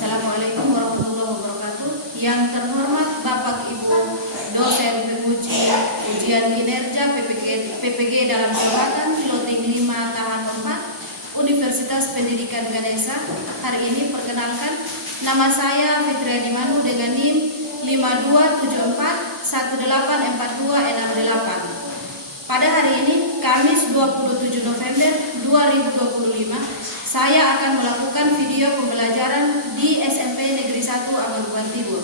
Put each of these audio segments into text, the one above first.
Assalamualaikum warahmatullahi wabarakatuh. Yang terhormat Bapak Ibu dosen penguji ujian kinerja PPG dalam jabatan piloting 5 tahun 4 Universitas Pendidikan Ganesha. Hari ini perkenalkan, nama saya Fitria Dimanu dengan NIM 5274184268. Pada hari ini, Kamis 27 November 2025, saya akan melakukan video pembelajaran di SMP Negeri 1 Amanguban Timur,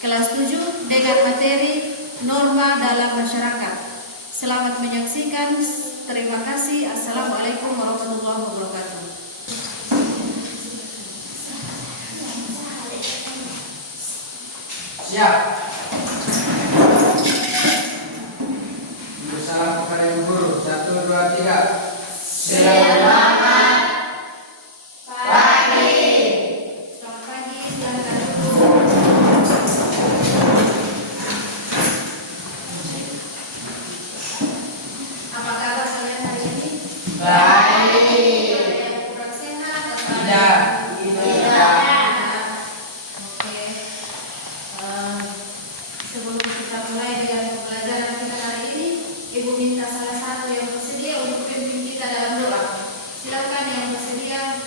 kelas 7 dengan materi norma dalam masyarakat. Selamat menyaksikan. Terima kasih. Assalamualaikum warahmatullahi wabarakatuh. Siap. Salam kepada Ibu Guru. 1, 2, 3. Selamat pagi. Selamat pagi. Silakan duduk. Apa kabar kalian hari ini? Baik. Ada yang kurang sehat atau Tidak. Oke. Sebelum kita mulai dengan pembelajaran kita hari ini, Ibu minta salah satu yang bersedia untuk pimpin kita dalam doa. Silakan yang bersedia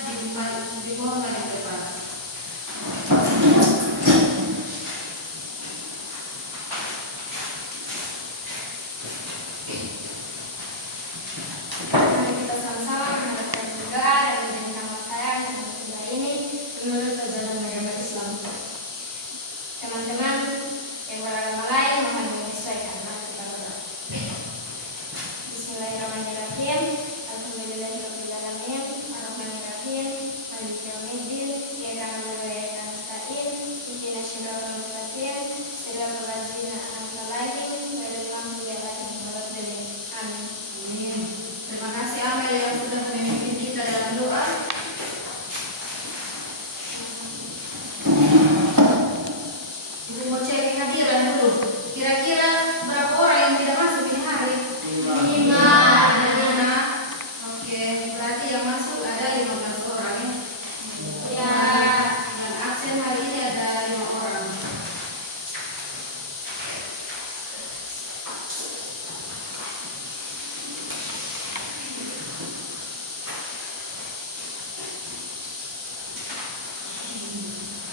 dimohonkan yang depan. Mari kita sama-sama menghadapkan doa dan menjadi nama saya yang sudah ini menurut ajaran agama Islam. Teman-teman yang beragama lain mohon menyesuaikan. Mari kita berdoa. Bismillahirrahmanirrahim. Alhamdulillahirabbil alamin. Arrahmanirrahim. Maliki yaumiddin. Iyyaka na'budu wa iyyaka nasta'in. Ihdinas siratal mustaqim. Siratal ladzina an'amta 'alaihim ghairil maghdubi 'alaihim waladdallin. Amin. Terima kasih Amel yang sudah memimpin kita dalam doa. Ibu mau cek kehadiran dulu. Kira-kira berapa orang yang tidak masuk ini hari? 5. Ada 5. Oke, berarti yang masuk ada 15 orang ya? Ya. Dan absen hari ini ada 5 orang.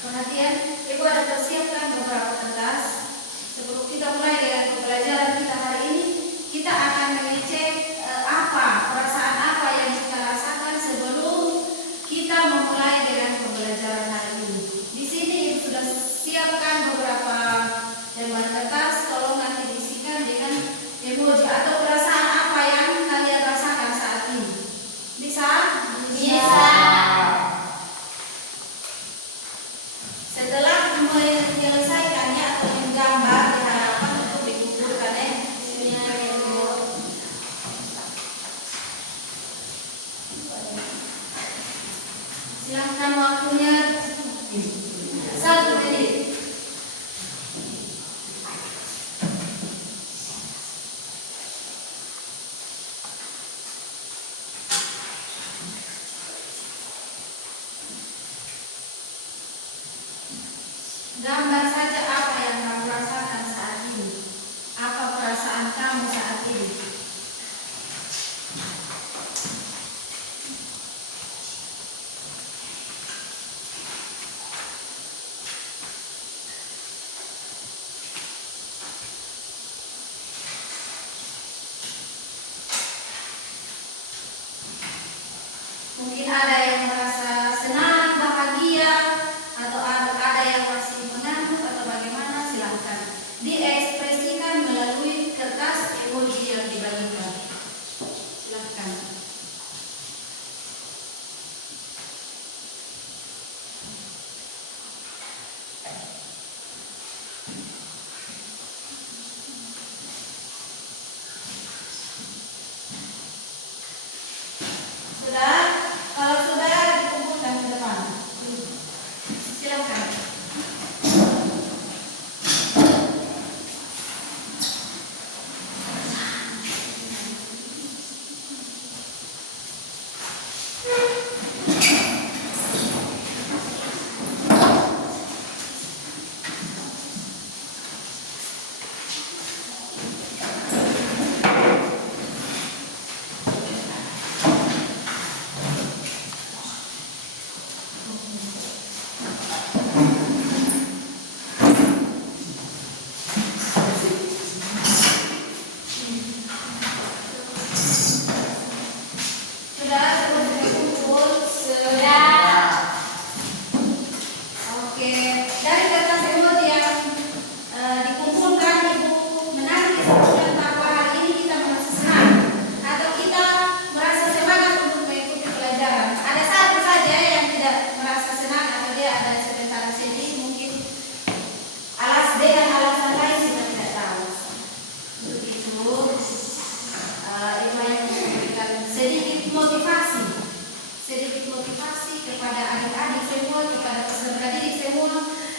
Perhatian, Ibu ada persiapkan beberapa kertas. Sebelum kita mulai dengan pembelajaran kita hari ini, kita akan mengecek perasaan apa yang kita rasakan sebelum kita memulai dengan pembelajaran hari ini. Di sini Ibu sudah siapkan beberapa lembar kertas. Tolong nanti diisikan dengan emoji atau perasaan apa yang kalian rasakan saat ini. Bisa? Bisa. Setelah menyelesaikannya atau menggambar, diharapkan untuk dikumpulkan ya. Silahkan waktunya 1 menit. Gambar saja apa yang kamu rasakan saat ini. Apa perasaan kamu saat ini? Mungkin ada yang merasa senang, bahagia, atau ada yang masih mengantuk atau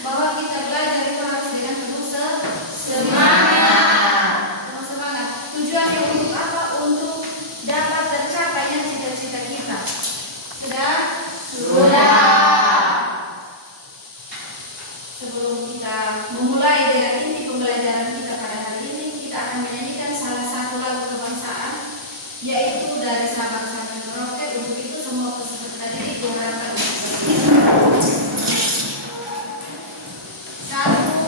bahwa kita belajar itu harus dengan penuh penuh semangat. Tujuannya untuk apa? Untuk dapat tercapainya cita-cita kita. Sudah? Sebelum kita memulai dengan inti pembelajaran kita pada hari ini, kita akan menyanyikan salah satu lagu kebangsaan, yaitu dari sahabat-sahabat Merauke. Untuk itu semua peserta didik diharapkan untuk bersiap. 1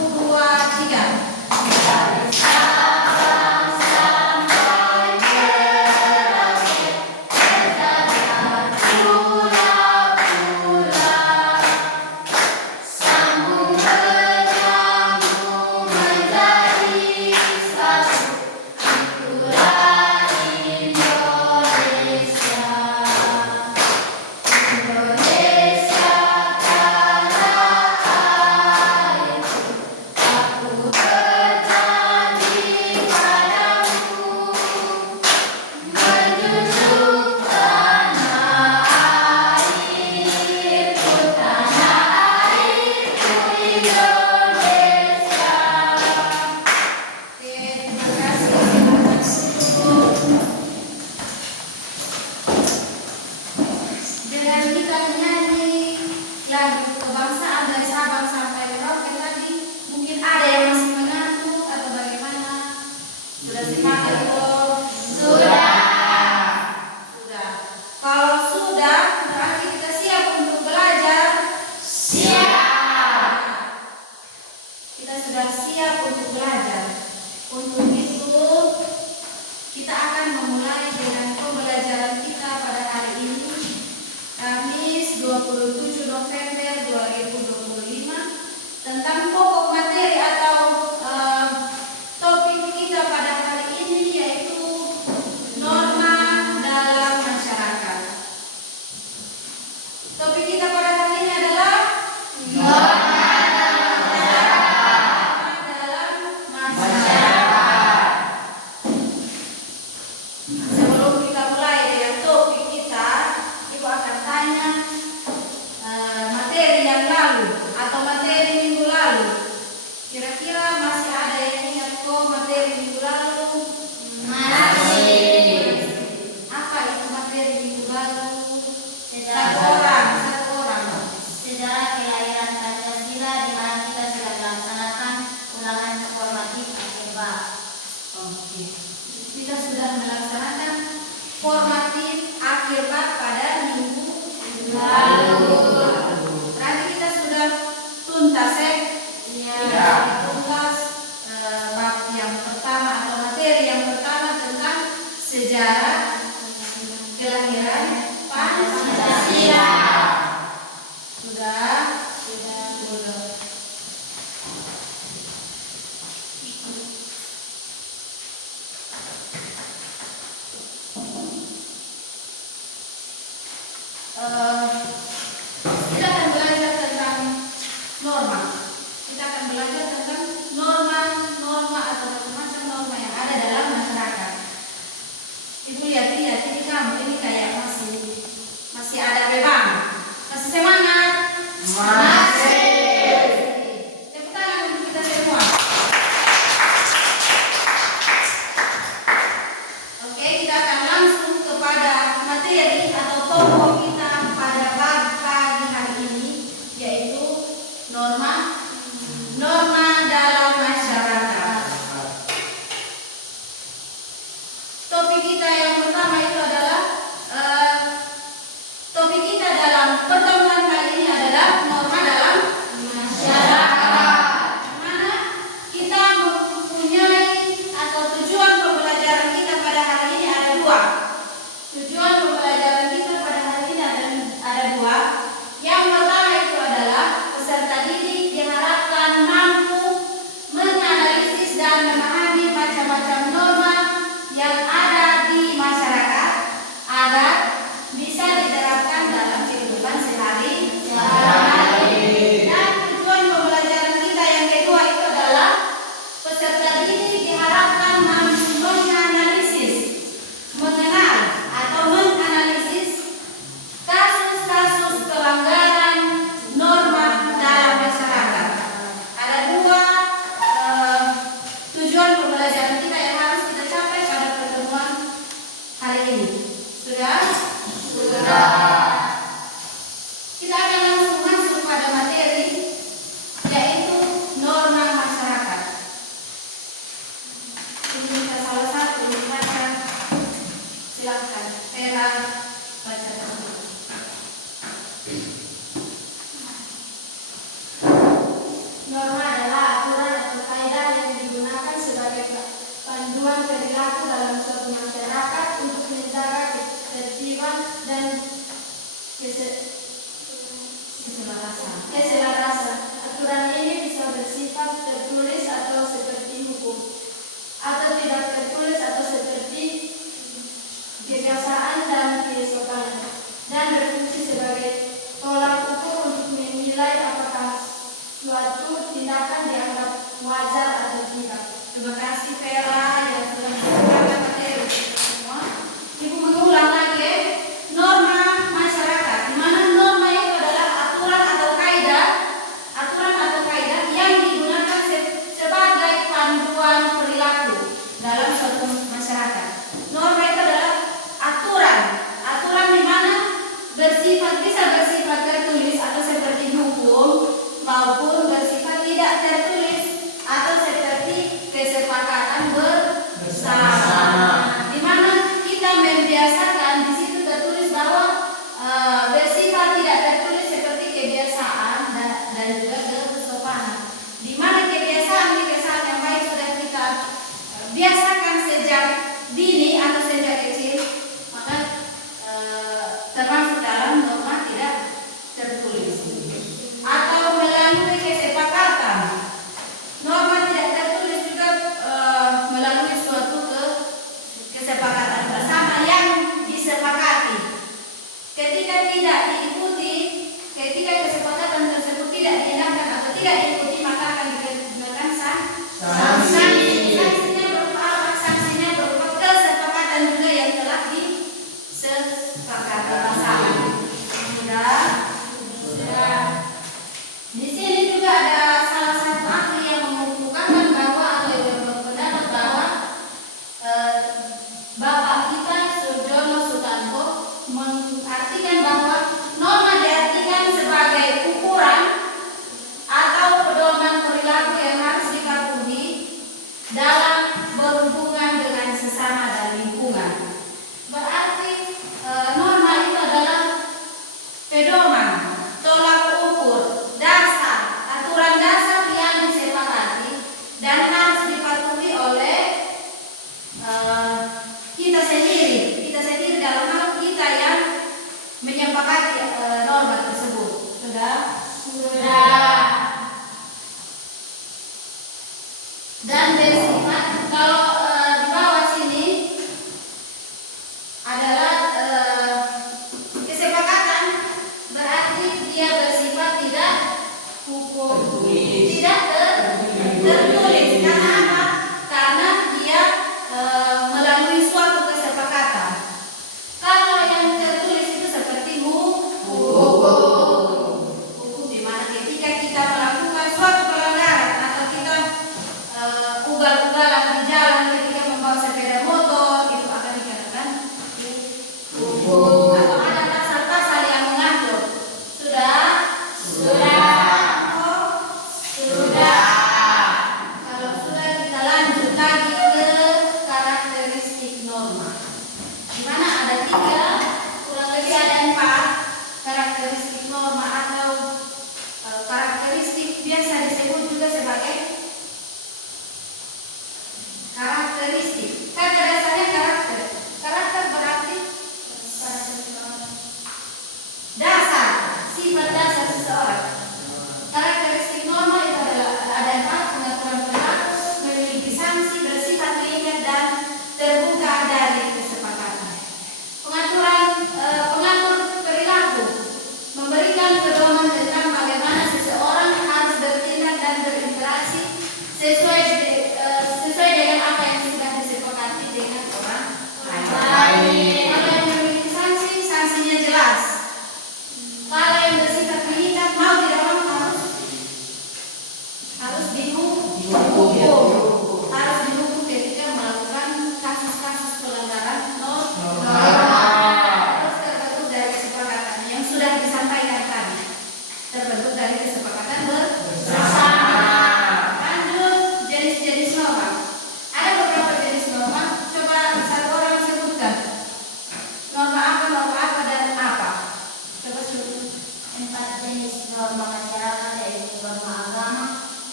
norma masyarakat yaitu norma agama,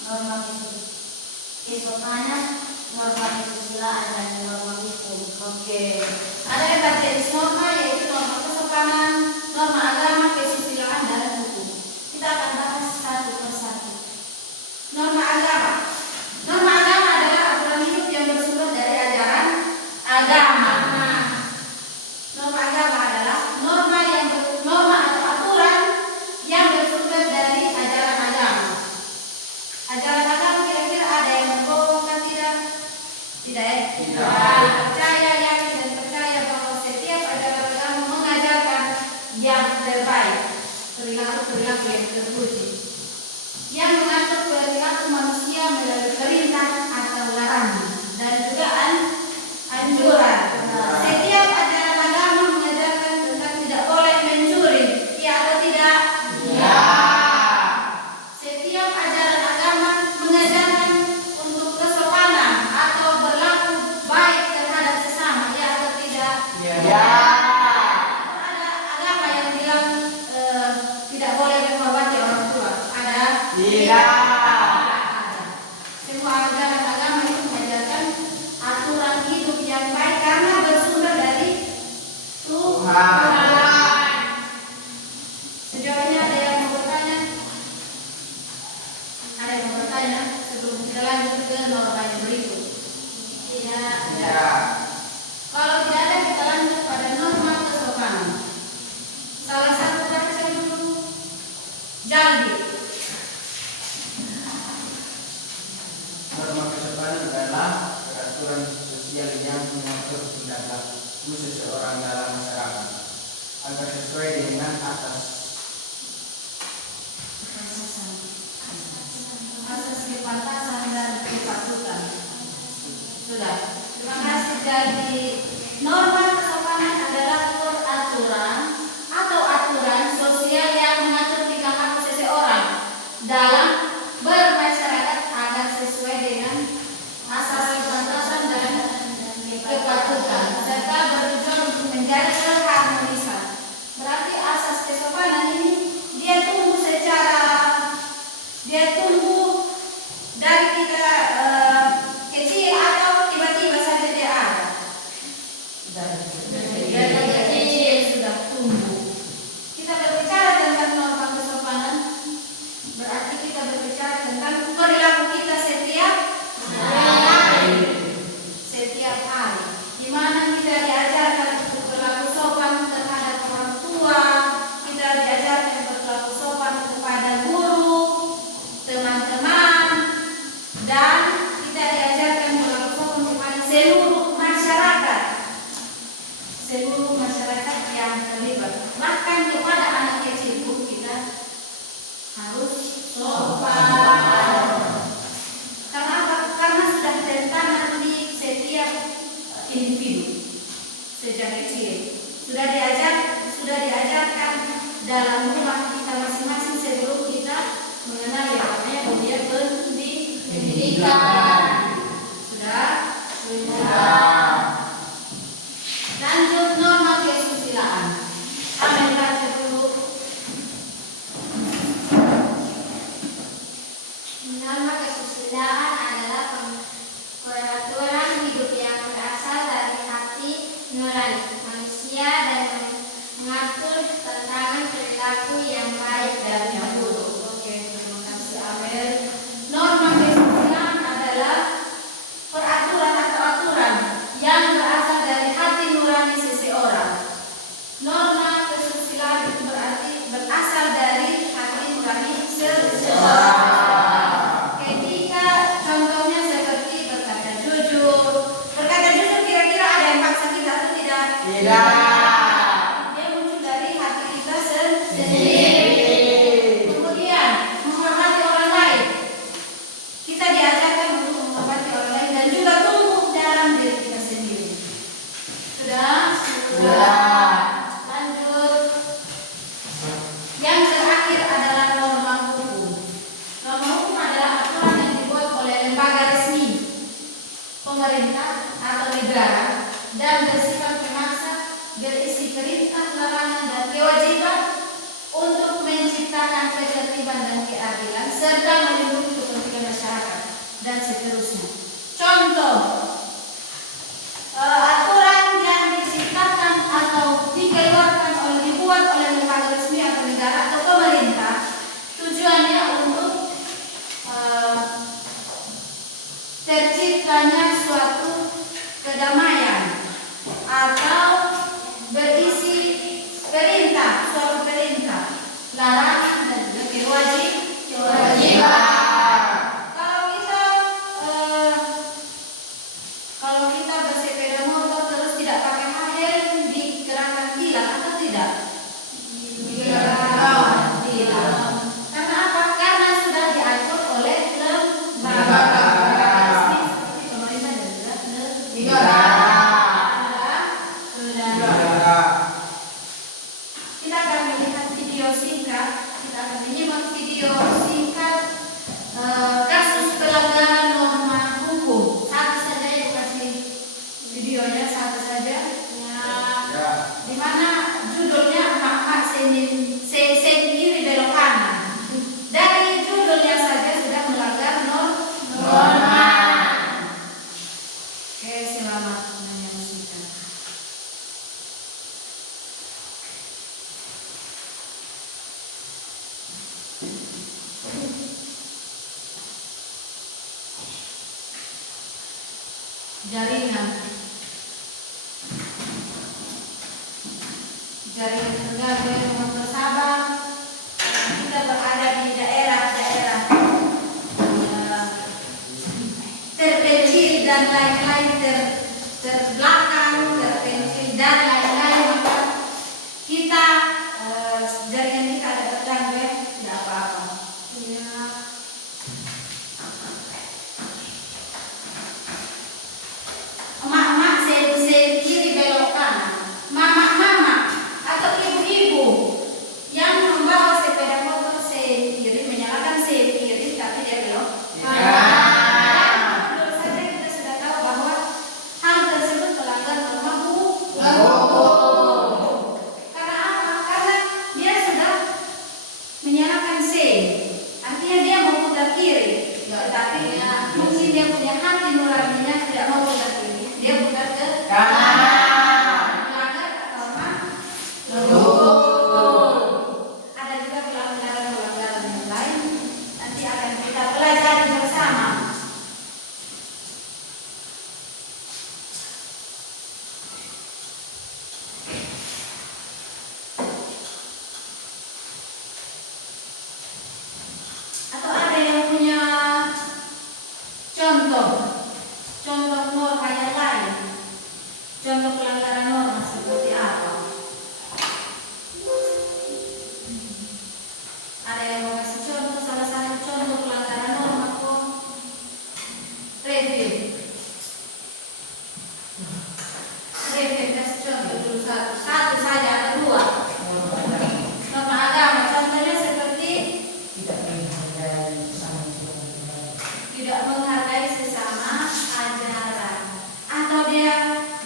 norma kesopanan, norma kesusilaan dan norma hukum. Oke. Ada yang baca norma yaitu norma kesopanan, norma agama, kesusilaan dan hukum. Kita akan bahas satu persatu. Norma agama. Norma agama adalah aturan hidup yang bersumber dari ajaran agama. Norma agama adalah norma atau aturan yang bersumber dari ajaran agama. Ajaran agama kira-kira ada yang berbau kan tidak? Tidak ya? Tidak. Percaya, yakin dan percaya bahwa setiap ajaran agama mengajarkan yang terbaik, perilaku yang terpuji, yang mengatur perilaku manusia melalui perintah atau larangan dan juga anjuran. Setiap ajaran agama mengajarkan tentang tidak boleh mencuri, iya atau tidak? Ya. Setiap ajaran agama mengajarkan untuk kesopanan atau berlaku baik terhadap sesama, iya atau tidak? Ya. Ada agama yang bilang tidak boleh menghormati orang tua. Ada? Tidak. Ada. Semua ajaran agama itu mengajarkan aturan hidup yang baik karena bersumber dari Tuhan. Sejauh ini ada yang mau bertanya? Ada yang mau bertanya sebelum kita lanjut ke norma yang berikut? Tidak. Ya. Kalau tidak ada, kita lanjut pada norma kesopanan. Salah satu baca dulu. Jaldi. Norma kesopanan adalah peraturan sosial yang mengatur tindak laku seseorang dalam masyarakat agar sesuai dengan Asas kepantasan dan kepatutan. Sudah. Terima kasih. Jadi norma kesopanan adalah aturan atau aturan sosial yang mengatur tingkah laku seseorang dalam bermasyarakat agar sesuai dengan asas kepantasan dan kepatutan serta bertujuan untuk menjaga keharmonisan. Berarti asas kesopanan ini dia tumbuh dari kita kecil atau tiba-tiba saja dia ada. Dari kecil sudah tumbuh. Kita berbicara tentang norma kesopanan, berarti kita berbicara tentang perilaku kita setiap hari. Setiap hari, di mana kita diajarkan untuk berlaku sopan terhadap orang tua, kita diajarkan berlaku sopan kepada guru, teman-teman, dan kita diajarkan berlaku sopan kepada seluruh masyarakat yang terlibat. Bahkan kepada anak kecil pun kita harus sopan. Karena apa? Karena sudah tertanam di setiap individu sejak kecil. Sudah diajarkan dalam rumah kita masing-masing sebelum kita mengenal yang namanya budaya pendidikan. Sudah? Lanjut norma kesusilaan. Ambil baca dulu. ketertiban dan keadilan serta melindungi kepentingan masyarakat dan seterusnya. Contoh aturan yang diciptakan atau dikeluarkan dibuat oleh lembaga resmi atau negara atau pemerintah tujuannya untuk terciptanya suatu kedamaian atau berisi perintah, suatu perintah, larangan dan juga kewajiban. Kalau kita bersepeda motor terus tidak pakai helm, dikenakan tilang atau tidak? Tilang. Karena apa? Karena sudah diatur oleh lembaga resmi seperti pemerintah dan juga negara. Kita akan melihat video singkat. Kita akan menyimak video singkat kasus pelanggaran norma hukum. Satu saja yang kasih videonya, satu saja. Ya. Di mana judulnya emak-emak kiri belok kanan. Dari judulnya saja sudah melanggar norma. Oke, selamat menyaksikan. Jaringan pegawai motor Sabang. Kita berada di daerah-daerah terpencil dan lain-lain, terbelakang, terpencil dan lain-lain. Maka kita jaringan kita ada terganggu, tidak apa-apa. Emak-emak sen kiri belok kanan, mama-mama atau ibu-ibu yang membawa sepeda motor sen kiri menyalakan sen kiri tapi dia belok kanan. Menurut saja kita sudah tahu bahwa hal tersebut melanggar norma hukum. Karena apa? Karena dia sudah menyalakan sen, artinya dia mau putar kiri, tetapi mungkin dia punya hati nuraninya tidak mau putar kiri, dia putar ke kanan. Melanggar norma hukum. Ada juga pelanggaran-pelanggaran yang lain, nanti akan kita pelajari bersama. Atau ada yang punya contoh norma yang lain, contoh pelanggaran norma seperti apa? Ada yang mau kasih contoh, salah satu contoh pelanggaran norma kok? Review kasih contoh dulu, satu saja atau dua. Norma agama contohnya seperti tidak menghargai sesama ajaran, atau dia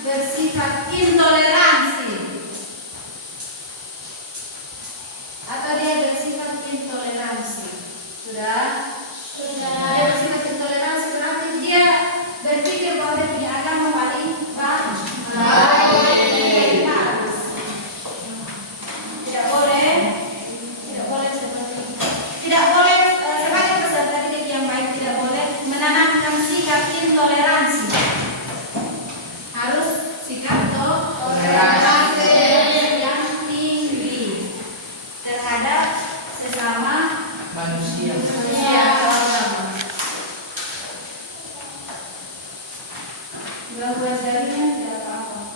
bersifat intoleransi, Sudah? Dia bersifat intoleransi berarti dia berpikir bahwa dia punya agama paling bagus. Tidak boleh seperti tidak boleh sebagai peserta didik yang baik tidak boleh menanamkan sikap intoleransi. Harus sikap toleransi yang tinggi terhadap sesama manusia. Gangguan jaringan tidak apa-apa.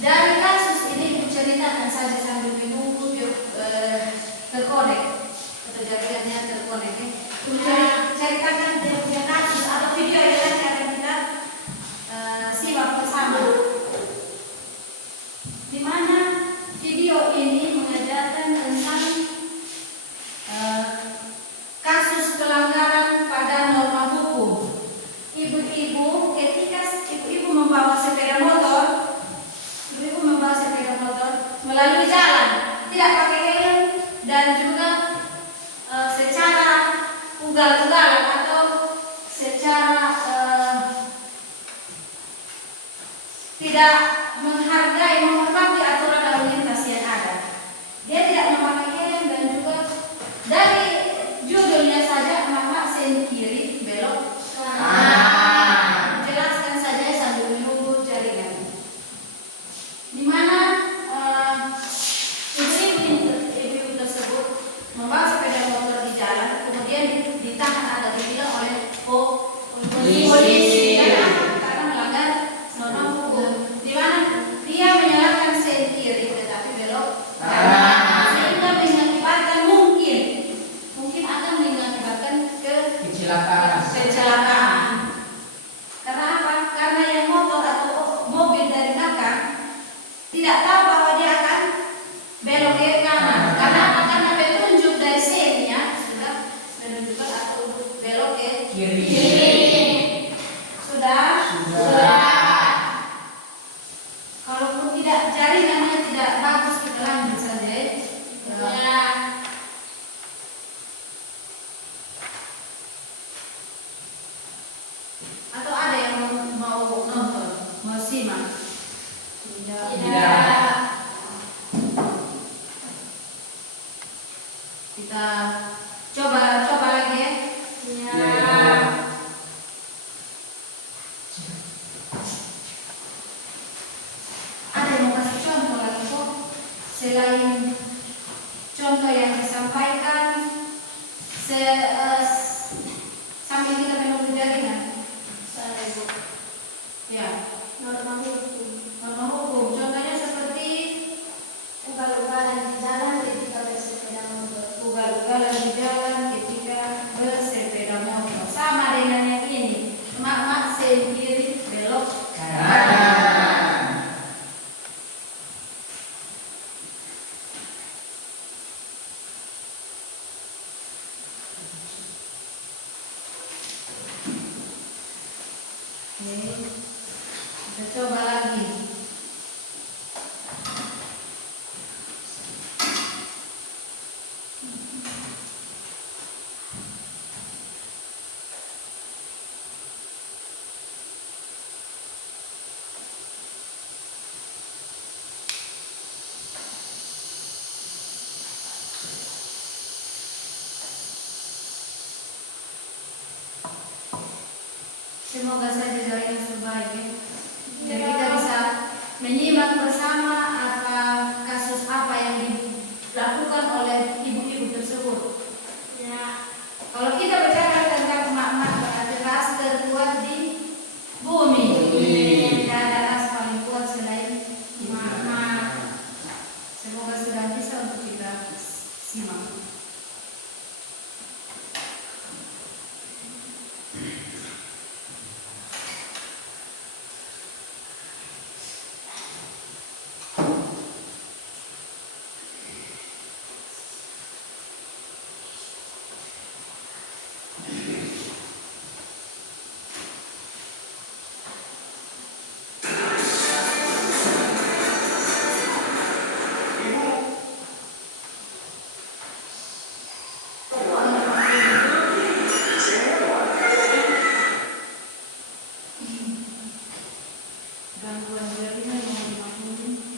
Dari kasus ini diceritakan saja sambil menunggu terkonek atau jaringannya terkonek. Ceritakan dia punya kasus atau video yang ibu-ibu ketika ibu-ibu membawa sepeda motor, ibu-ibu membawa sepeda motor melalui jalan, tidak pakai helm dan juga secara ugal-ugalan atau secara tidak menghormati aturan lalu lintas yang ada. Dia tidak memakai helm dan juga dari judulnya saja mama sen kiri belok kanan. Jelaskan saja sambil menunggu jaringan. Di mana ibu-ibu tersebut membawa sepeda motor di jalan, kemudian ditahan atau ditilang oleh polisi karena melanggar norma hukum. Di mana dia menyalahkan sen kiri tetapi belok kanan, sehingga mengakibatkan mungkin akan mengakibatkan kecelakaan. Karena apa? Karena yang motor atau mobil dari belakang tidak tahu bahwa dia akan belok ke kanan. Karena petunjuk dari sennya sudah menunjukkan atau belok ke kiri. Sudah. Kalaupun tidak jaringannya tidak bagus, kita lanjut saja. Ya. Atau ada yang mau nonton, mau simak? Tidak. Kita coba lagi ya. Ada yang mau kasih contoh lagi kok? Selain contoh yang disampaikan, sambil kita menunggu jaringan. Ya, norma hukum. Contohnya seperti Ugal-ugalan di jalan ketika bersepeda motor. ugal-ugalan di jalan ketika bersepeda motor. Sama dengan yang ini. Mak sen kiri belok kanan. Oke, kita coba lagi. Semoga saja jaringan terbaik ya. Jadi kita bisa menyimak bersama kasus apa yang dilakukan oleh ibu-ibu tersebut. Ya. Kalau kita bicara tentang emak-emak, berarti ras terkuat di bumi. Tidak ada ras paling kuat selain emak-emak. Semoga sudah bisa untuk kita simak. Gangguan jaringan yang dimaklumi.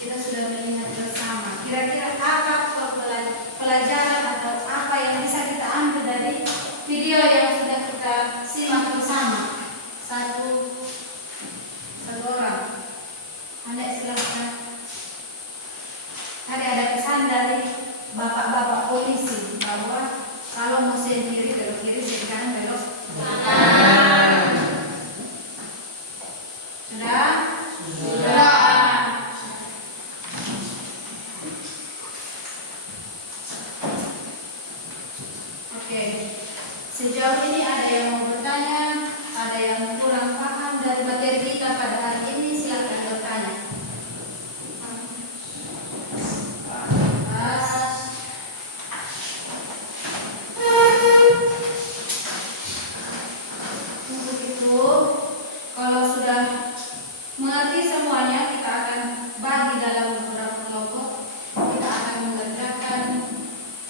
Kita sudah melihat bersama. Kira-kira apa pelajaran atau apa yang bisa kita ambil dari video yang sudah kita simak bersama? Satu orang. Anda silakan. Tadi ada pesan dari bapak-bapak polisi bahwa kalau mau sendiri belok kiri ini ada yang mau bertanya, ada yang kurang paham dari materi kita pada hari ini, silakan bertanya. Untuk itu, kalau sudah mengerti semuanya, kita akan bagi dalam beberapa kelompok. Kita akan mengerjakan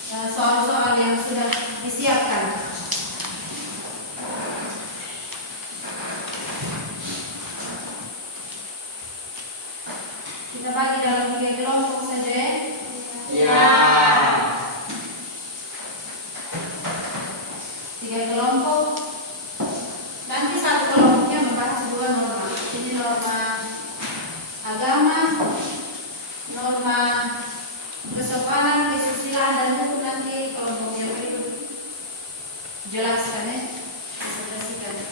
soal-soal yang sudah disiapkan. Kita bagi dalam 3 kelompok saja ya. Ya. 3 kelompok. Nanti satu kelompoknya membahas 2 norma. Jadi norma agama, norma kesopanan, kesusilaan dan hukum. Nanti kelompok yang berikut jelaskan ya, presentasikan.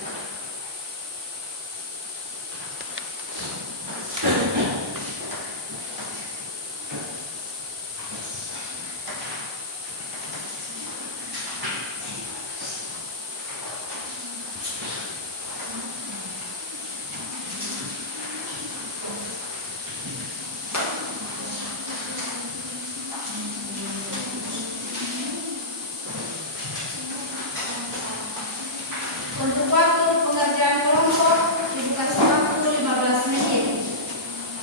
Untuk waktu pengerjaan kelompok dikasih waktu 15 menit.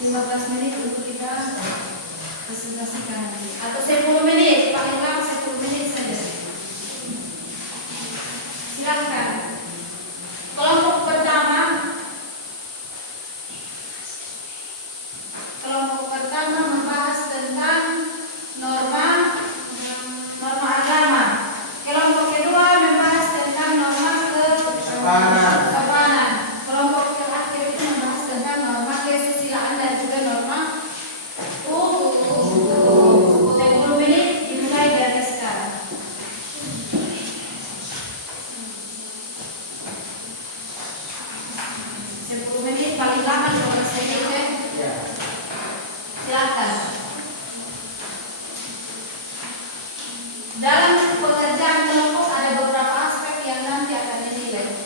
15 menit untuk kita presentasikan. Atau 10 menit, paling lama 10 menit saja. Silakan. Kelompok pertama. Kelompok pertama membahas tentang norma agama. Kelompok kedua membahas tentang norma kesopanan. Kelompok terakhir itu membahas tentang norma kesusilaan dan juga norma hukum. 10 menit dimulai dari sekarang. Menit paling lama 15 menit ya. Silakan. Dalam pekerjaan kelompok ada beberapa aspek yang nanti akan dinilai.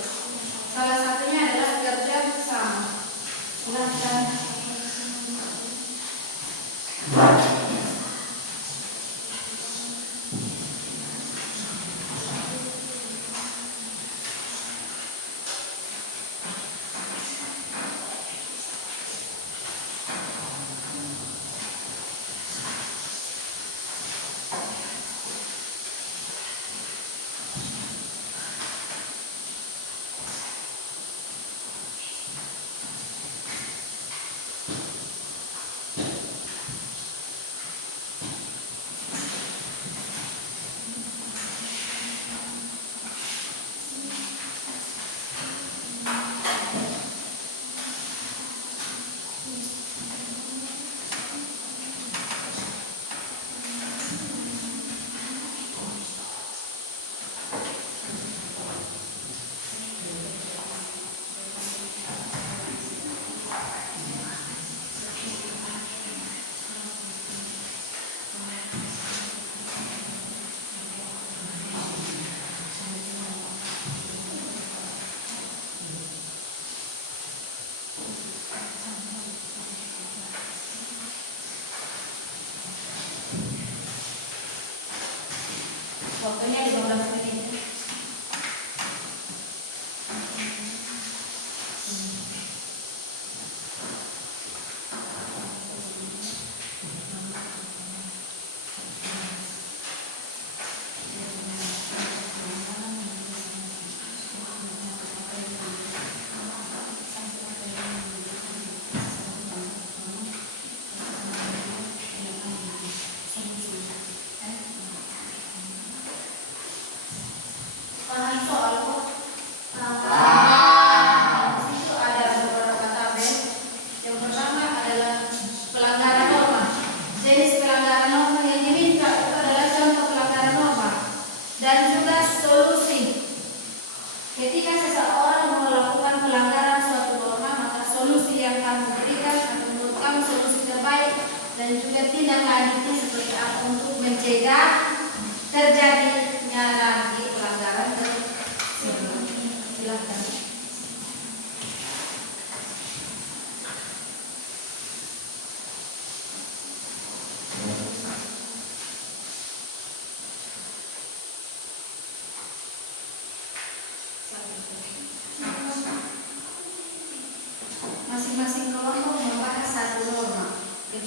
Salah satunya adalah kerja bersama. Silakan. Waktunya 15 menit. Paham soal kok? Di situ ada beberapa tabel. Yang pertama adalah pelanggaran norma. Jenis pelanggaran norma yang diminta itu adalah contoh pelanggaran norma dan juga solusi. Ketika seseorang melakukan pelanggaran suatu norma, maka solusi yang kamu berikan atau menurut kamu solusi terbaik dan juga tindak lanjutnya seperti apa untuk mencegah terjadinya lagi pelanggaran tersebut.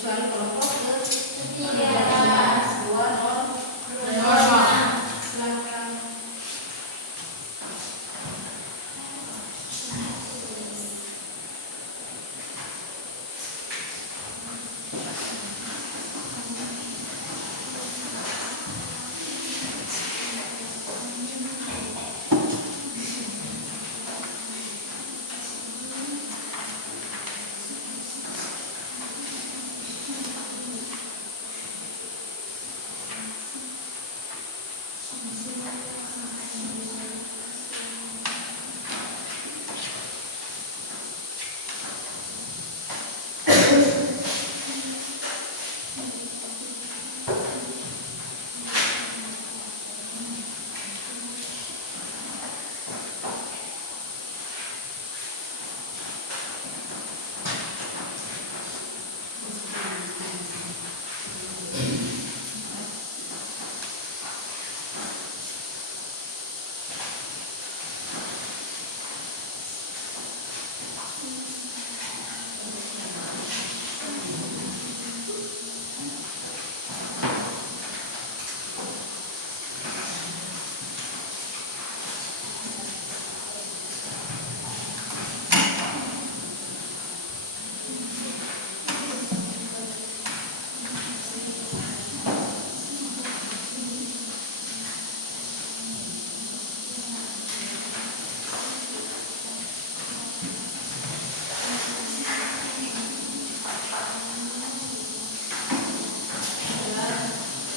kecuali kelompok Ketiga. 2 silakan.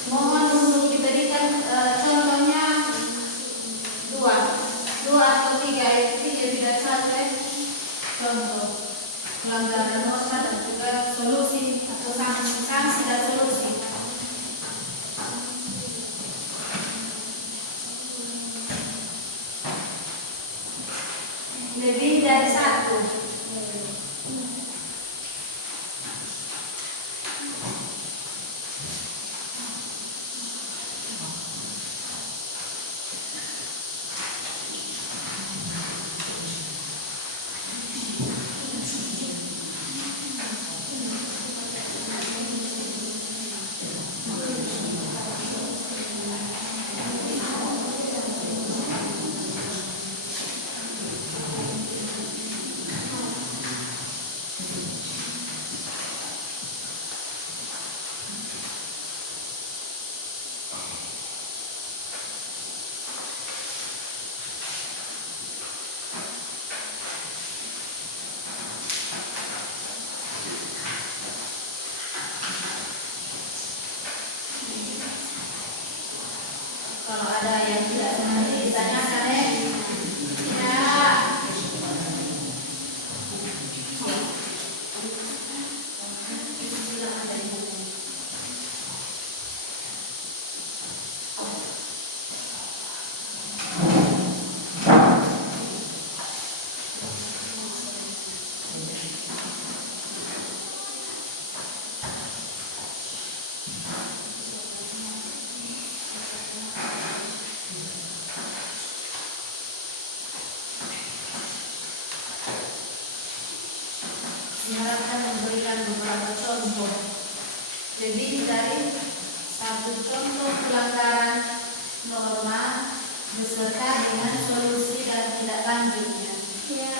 Mohon untuk diberikan contohnya 2 atau 3 itu tidak saja contoh pelanggaran norma dan juga solusi atau sanksi dan solusi. Lebih dari 1. Kalau ada yang tidak mengerti ditanyakan ya. Tidak. Diharapkan memberikan beberapa contoh. Jadi dari 1 contoh pelanggaran norma beserta dengan solusi dan tindak lanjutnya. Ya.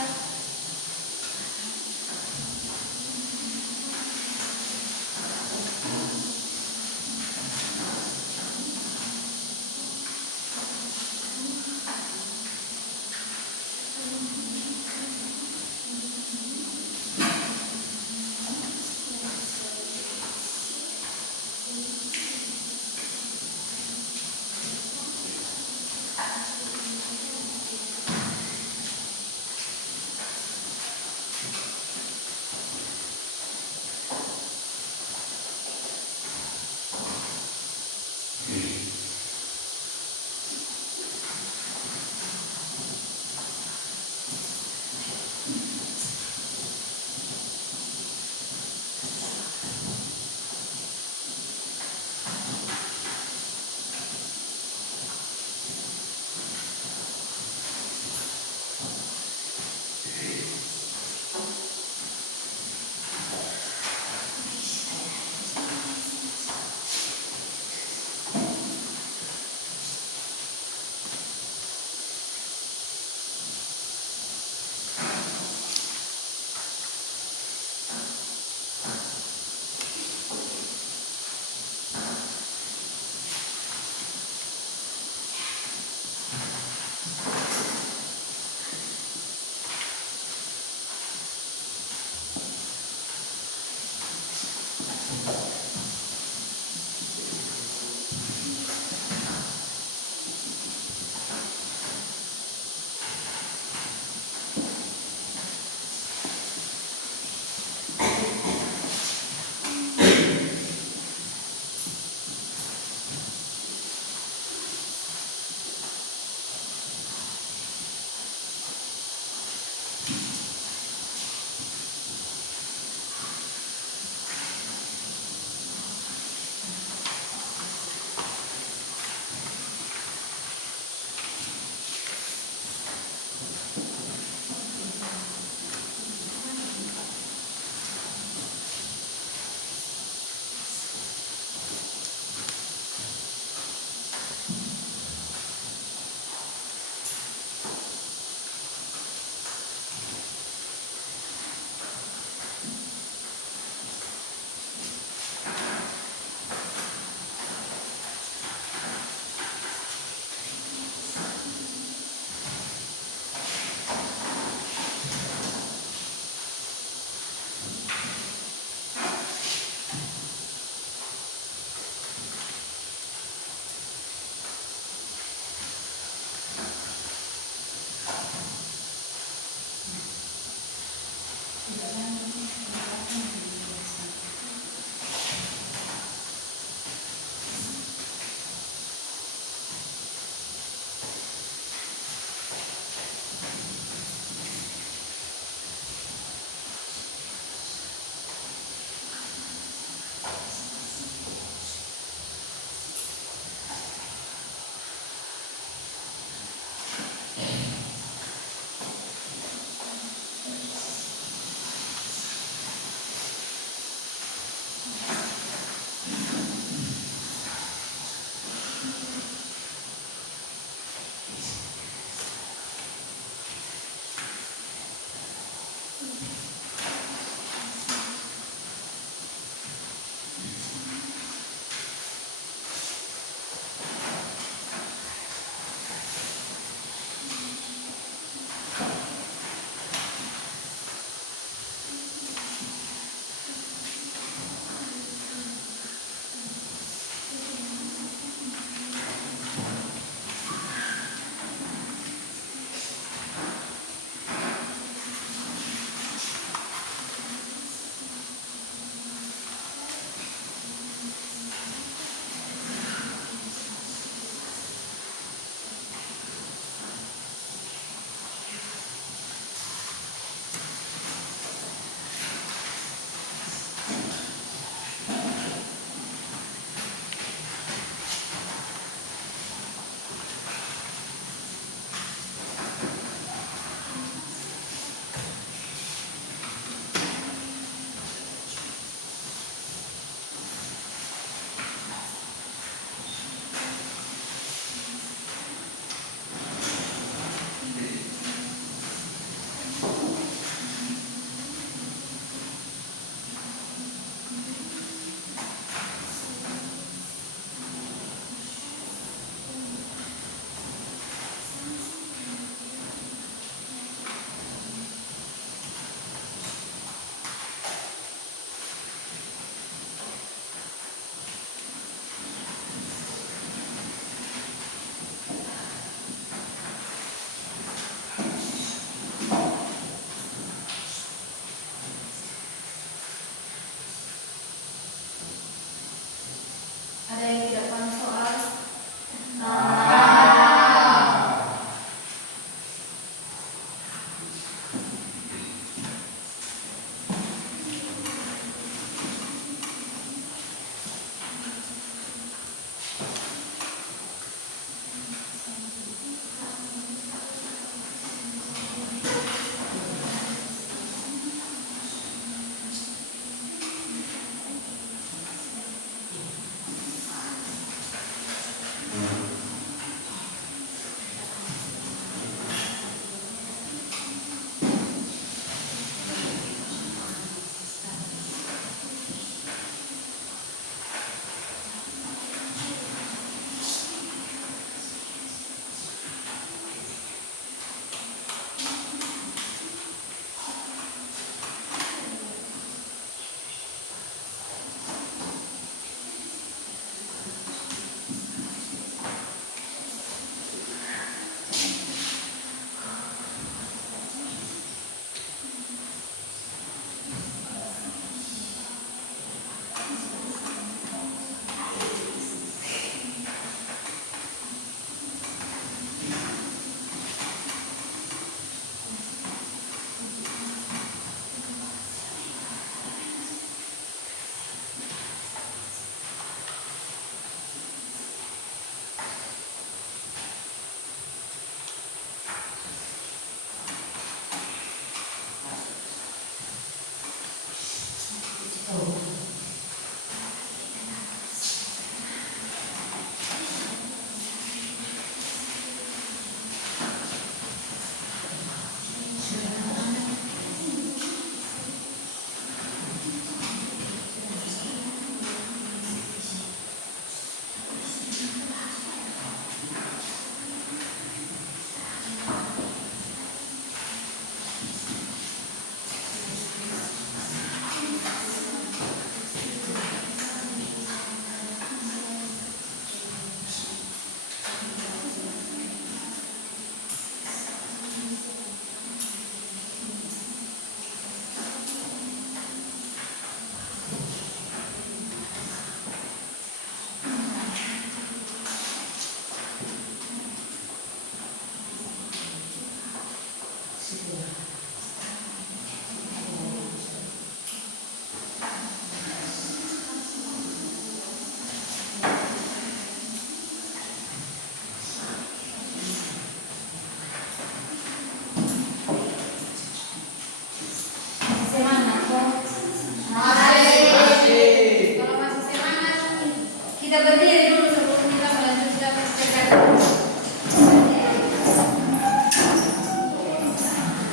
Ada yang tidak paham soal?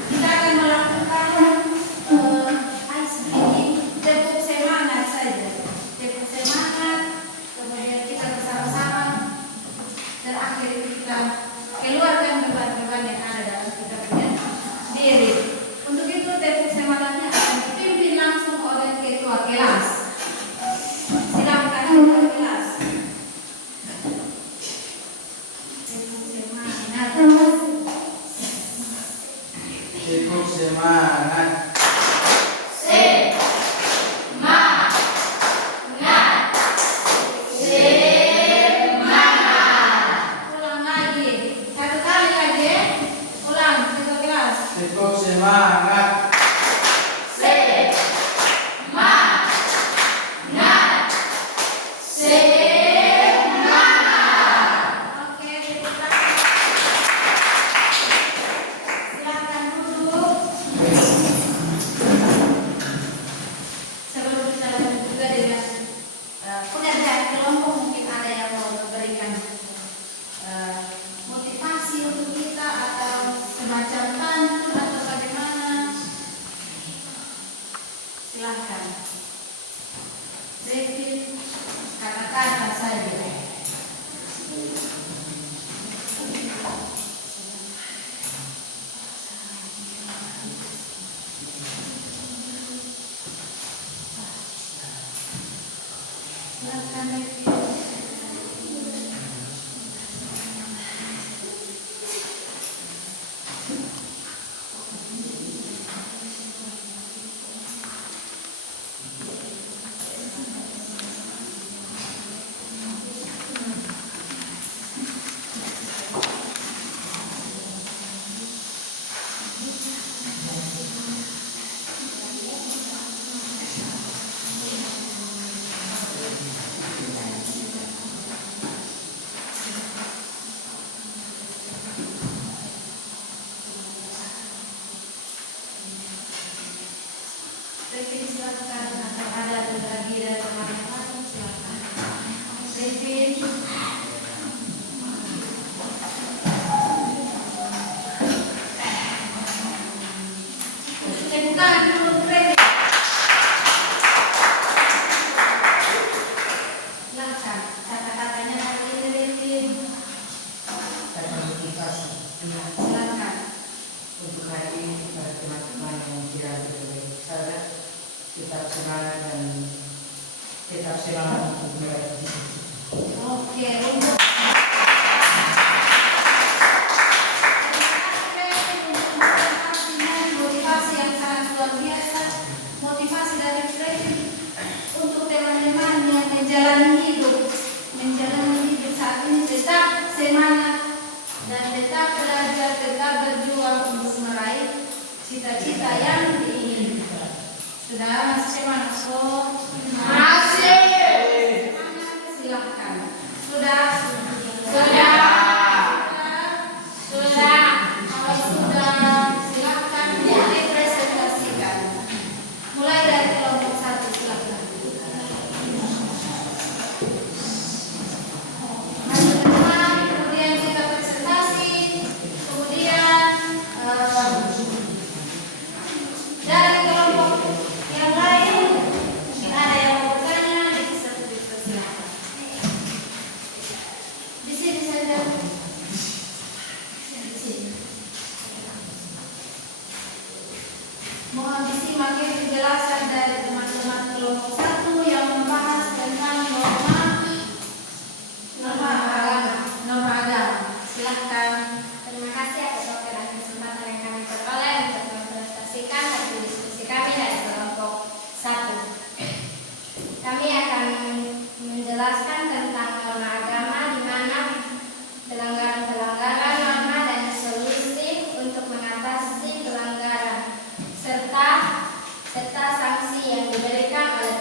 Kita sedikit tepuk semangat saja, tepuk semangat, kemudian kita bersama-sama terakhir kita keluarkan beban-beban yang ada dalam kita punya diri. Untuk itu tepuk semangatnya akan dipimpin langsung oleh ketua kelas. Silakan ketua kelas. Tepuk semangat. Tepuk semangat. Ulang lagi, satu kali lagi. Ulang, ketua kelas. Tepuk semangat. Oke, tepuk tangan. Silakan duduk. Sebelum kita lanjut juga dengan pengerjaan kelompok, mungkin ada yang mau memberikan motivasi untuk kita atau semacam pantun atau bagaimana? Silahkan. David, kata-kata saja. Silahkan David. David, silakan. Atau ada lagi dari teman-teman, silakan. David. Temukan dulu David. Silakan. Kata-katanya hari ini David. Termotivasi Silakan. untuk hari ini para teman-teman yang tidak berbaik saja tetap semangat dan tetap semangat untuk meraih cita-cita. Oke, untuk motivasi yang sangat luar biasa, motivasi dari Freddy untuk teman-teman yang menjalani hidup saat ini tetap semangat dan tetap belajar, tetap berjuang untuk meraih cita-cita yang diinginkan. Sudah masih semangat? Masih. Silahkan. Sudah. Kalau sudah, silahkan dipresentasikan. Mulai dari kelompok 1, silahkan. Teman-teman, kemudian kita presentasi, kemudian dari kelompok yang lain mungkin ada yang mau bertanya, bisa silahkan. Di sini saja. Di sini. Mohon disimak penjelasan dari teman-teman kelompok 1 yang membahas tentang norma agama. Silahkan. Terima kasih atas waktu dan kesempatan yang kami peroleh untuk mempresentasikan hasil diskusi kami dari kelompok 1. Kami akan menjelaskan tentang norma agama, di mana pelanggaran-pelanggaran norma dan solusi untuk mengatasi pelanggaran serta sanksi yang diberikan oleh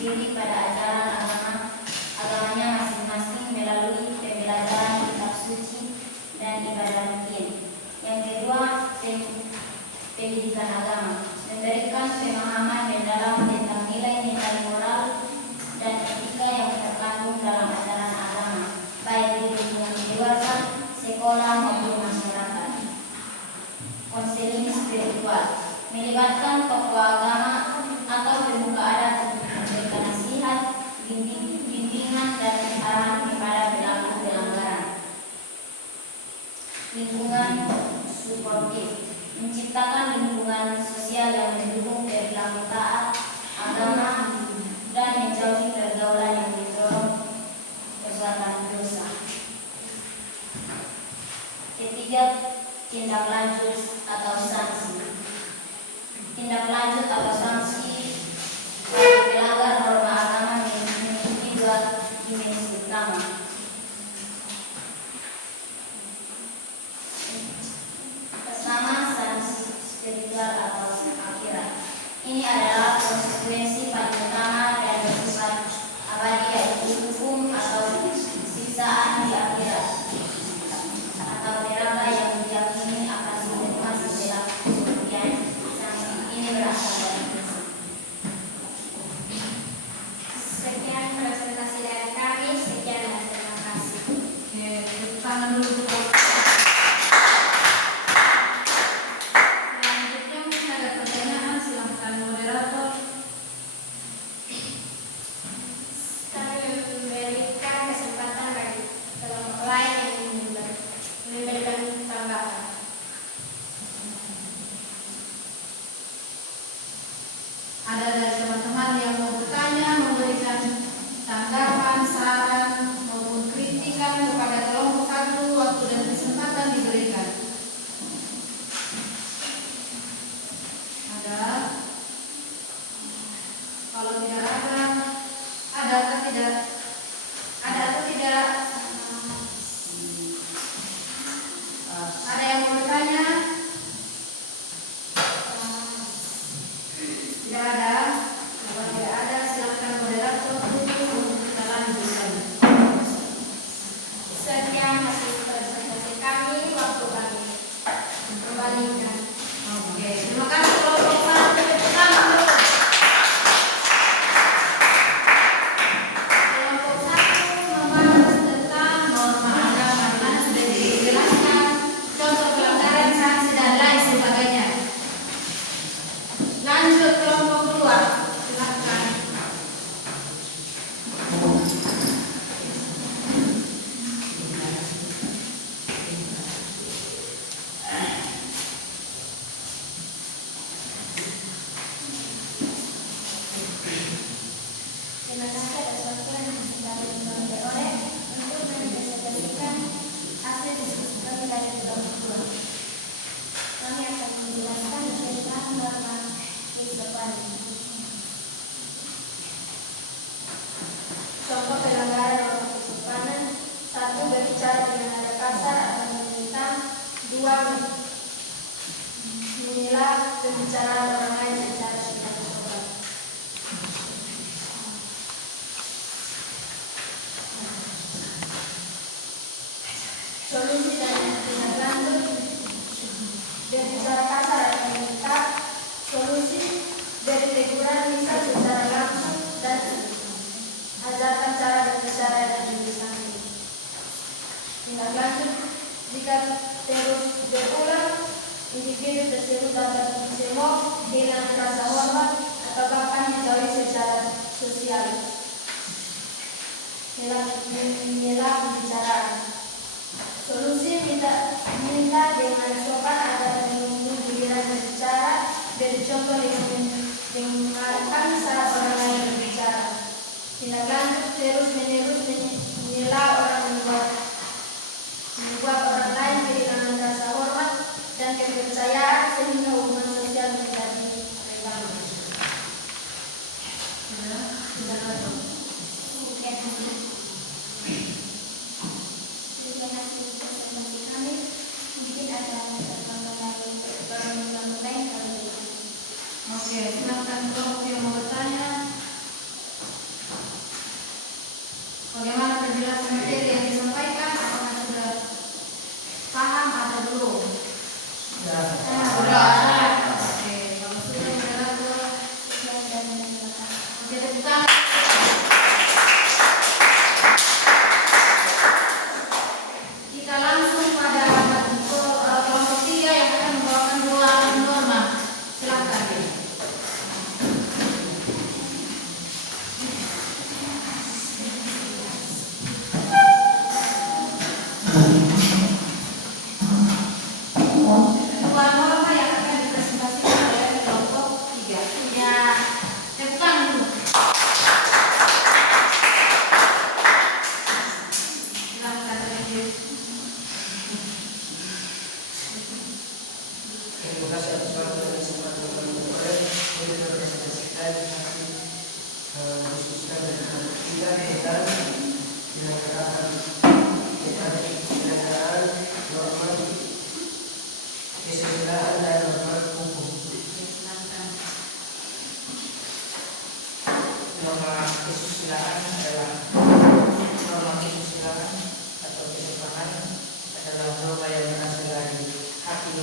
diri pada ajaran agamanya masing-masing melalui pembelajaran kitab suci dan ibadah rutin. Yang kedua, pendidikan agama, memberikan pemahaman mendalam tentang nilai-nilai moral dan etika yang terkandung dalam ajaran agama, baik di lingkungan keluarga, sekolah maupun masyarakat. Konseling spiritual, melibatkan tokoh agama atau pemuka adat untuk memberikan nasihat, bimbingan dan arahan kepada pelaku pelanggaran. Lingkungan suportif, menciptakan lingkungan sosial yang mendukung perilaku taat agama dan menjauhi pergaulan yang mendorong perbuatan dosa. Ketiga, tindak lanjut atau sanksi. Tindak lanjut atau sanksi bagi pelanggar norma agama memiliki dua dimensi utama. Pertama, sanksi spiritual atau akhirat. Ini adalah konsekuensi paling utama dan bersifat abadi, yaitu hukum atau siksaan di akhirat atau neraka yang diyakini akan diterima setelah kemudian. Sanksi ini berasal dari prinsip. Sekian presentasi dari kami. Sekian dan terima kasih. Oke, tepuk tangan dulu. Selanjutnya mungkin ada pertanyaan, silakan moderator. Kami memberikan kesempatan bagi kelompok lain yang ingin memberikan tanggapan. Ada dari teman-teman yang mau bertanya, memberikan tanggapan, saran maupun kritikan kepada kelompok satu, waktu dan kesempatan diberikan. Ada? Kalau tidak ada atau tidak? Ada atau tidak? Ada yang mau bertanya? Tidak ada. Kalau tidak ada, silakan moderator tutup untuk kita lanjutkan. Sekian hasil presentasi kami. Waktu kami kembalikan. Oke, terima kasih kelompok satu. Tepuk tangan dulu. Kelompok satu membahas tentang norma agama dan sudah dijelaskan contoh pelanggaran, sanksi dan lain sebagainya. Lanjut kelompok dua, silakan. Terima kasih atas waktu yang kami peroleh untuk mempresentasikan hasil diskusi kami dari kelompok dua. Kami akan menjelaskan tentang norma kehidupan. Contoh pelanggaran norma kehidupan: 1. Berbicara dengan nada kasar atau menentang. 2. Menilai pembicaraan orang lain secara tidak bersopan. Solusi dan tindak lanjut: berbicara kasar atau menentang. Solusi: beri teguran misal secara langsung dan ajarkan cara berbicara dan disangsi. Tindak lanjut: jika terus berulang, individu tersebut dapat dicemooh, kehilangan rasa hormat, atau bahkan dijauhi secara sosial. Menilai pembicaraan. Solusi: minta dengan sopan agar menunggu giliran berbicara. Beri contoh dengan mendengarkan saat orang lain berbicara. Tindak lanjut: terus-menerus menilai orang membuat orang lain kehilangan rasa hormat dan kepercayaan sehingga hubungan sosial menjadi terganggu. Terima kasih presentasi kami. Mungkin ada teman-teman lain. Oke, silakan kelompok yang mau bertanya.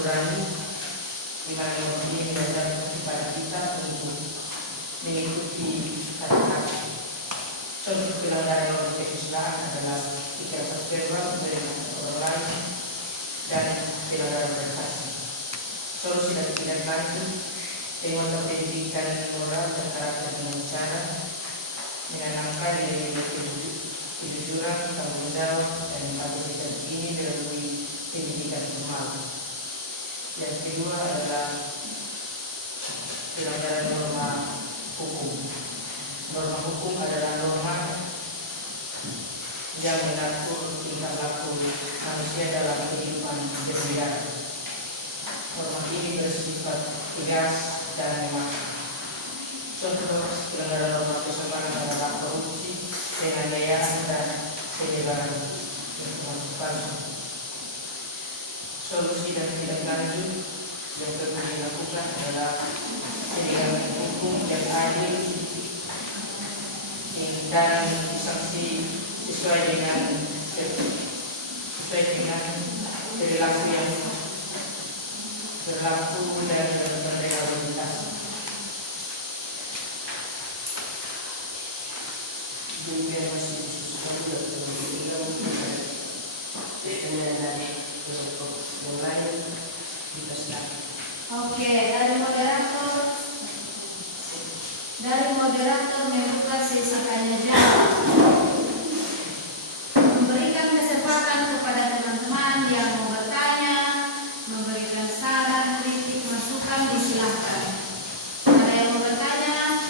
berani di mana ini mengajarkan kepada kita untuk mengikuti kata-kata. Contoh pelanggaran norma kesusilaan adalah kekerasan verbal dari orang lain dan pelanggaran prestasi. Solusi dan tindak lanjut penguatan pendidikan moral dan karakter pembicara menanamkan nilai-nilai kejujuran, tanggung jawab, dan kapasitas ini melalui pendidikan formal. Yang kedua adalah pelanggaran norma hukum. Norma hukum adalah norma yang mengatur tingkah laku manusia dalam kehidupan bernegara. Norma ini bersifat tegas dan memaksa. Contoh pelanggaran norma kesopanan adalah korupsi, penganiayaan, dan penyebaran informasi palsu. Solusi dan tindak lanjut yang perlu dilakukan adalah penegakan hukum yang adil dan sanksi sesuai dengan perilaku yang berlaku dan berrehabilitas. Dunia masih susah juga yang lain kita sedang. Oke, dari moderator membuka sesi tanya jawab, memberikan kesempatan kepada teman-teman yang mau bertanya, memberikan saran, kritik, masukan, disilahkan. Ada yang mau bertanya?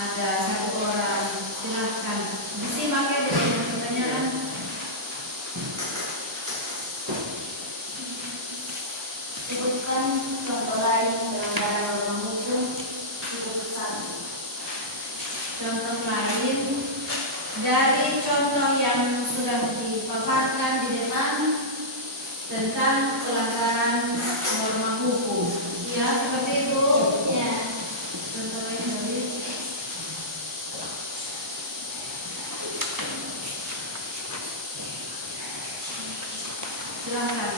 Ada satu orang, silahkan. Disimak ya dengan pertanyaan. Sebutkan contoh lain pelanggaran norma hukum di keputusan. Contoh lain dari contoh yang sudah dipaparkan di depan tentang pelanggaran norma hukum. Ya, seperti itu. Ya. Contoh lain dari silakan.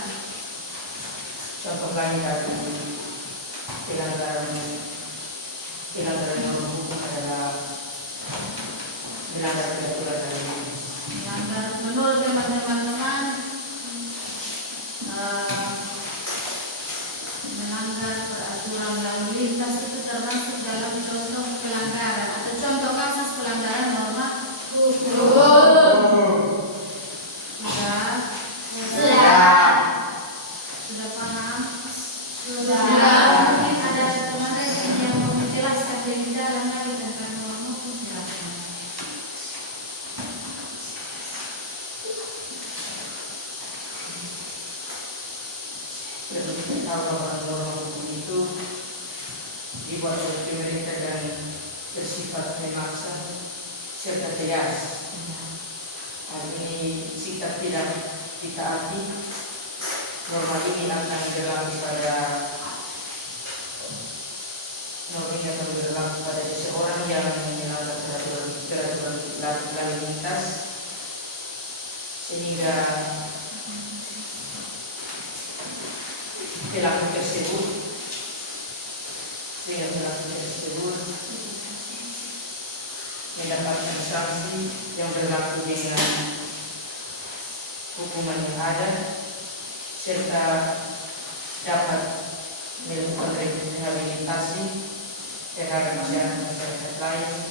Contoh lain dari pelanggaran norma hukum adalah melanggar peraturan lalu lintas. Menurut teman-teman melanggar peraturan lalu lintas itu termasuk dalam contoh pelanggaran atau contoh kasus pelanggaran norma hukum. Sudah paham? Mungkin ada teman yang mau menjelaskan lebih dalam lagi tentang norma hukum. Silakan. Norma hukum itu dibuat oleh pemerintah dan bersifat memaksa serta tegas. Hal ini sikap tidak ditaati. Norma ini akan berlaku pada seseorang yang melanggar peraturan lalu lintas sehingga pelaku tersebut mendapatkan sanksi yang berlaku dengan hukuman yang ada serta dapat melakukan rehabilitasi terhadap masyarakat lain